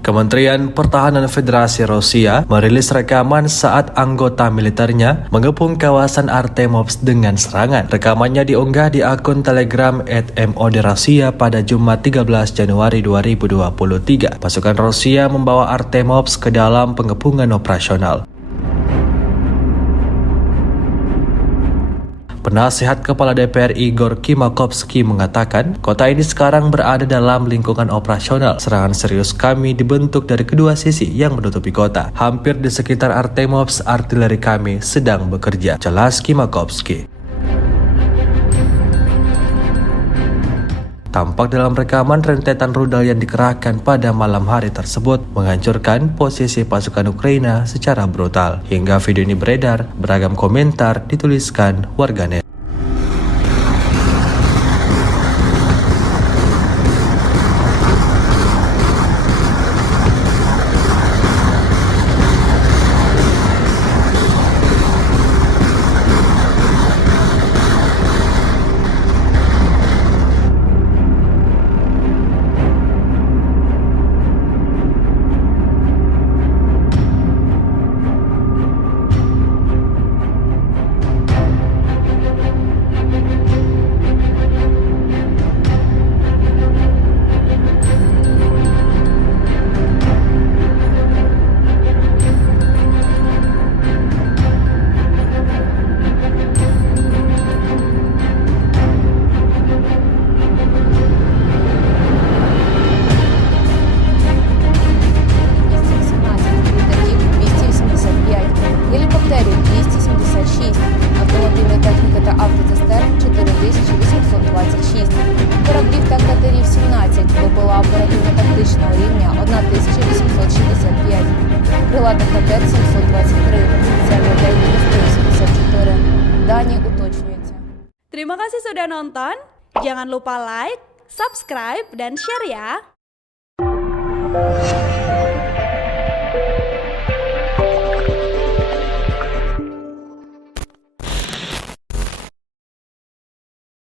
Kementerian Pertahanan Federasi Rusia merilis rekaman saat anggota militernya mengepung kawasan Artemovsk dengan serangan. Rekamannya diunggah di akun Telegram @MOD-Rusia pada Jumat 13 Januari 2023. Pasukan Rusia membawa Artemovsk ke dalam pengepungan operasional. Penasihat Kepala DPR Igor Kimakovsky mengatakan, kota ini sekarang berada dalam lingkungan operasional. Serangan serius kami dibentuk dari kedua sisi yang menutupi kota. Hampir di sekitar Artemovsk, artileri kami sedang bekerja, jelas Kimakovsky. Tampak dalam rekaman rentetan rudal yang dikerahkan pada malam hari tersebut menghancurkan posisi pasukan Ukraina secara brutal. Hingga video ini beredar, beragam komentar dituliskan warganet. Кораблів та катерів 17, БПЛА оперативно-тактичного рівня 1865, крилатих ракет 723, спеціальних летів 184. Дані уточнюються. Terima kasih sudah nonton. Jangan lupa like, subscribe, dan share ya.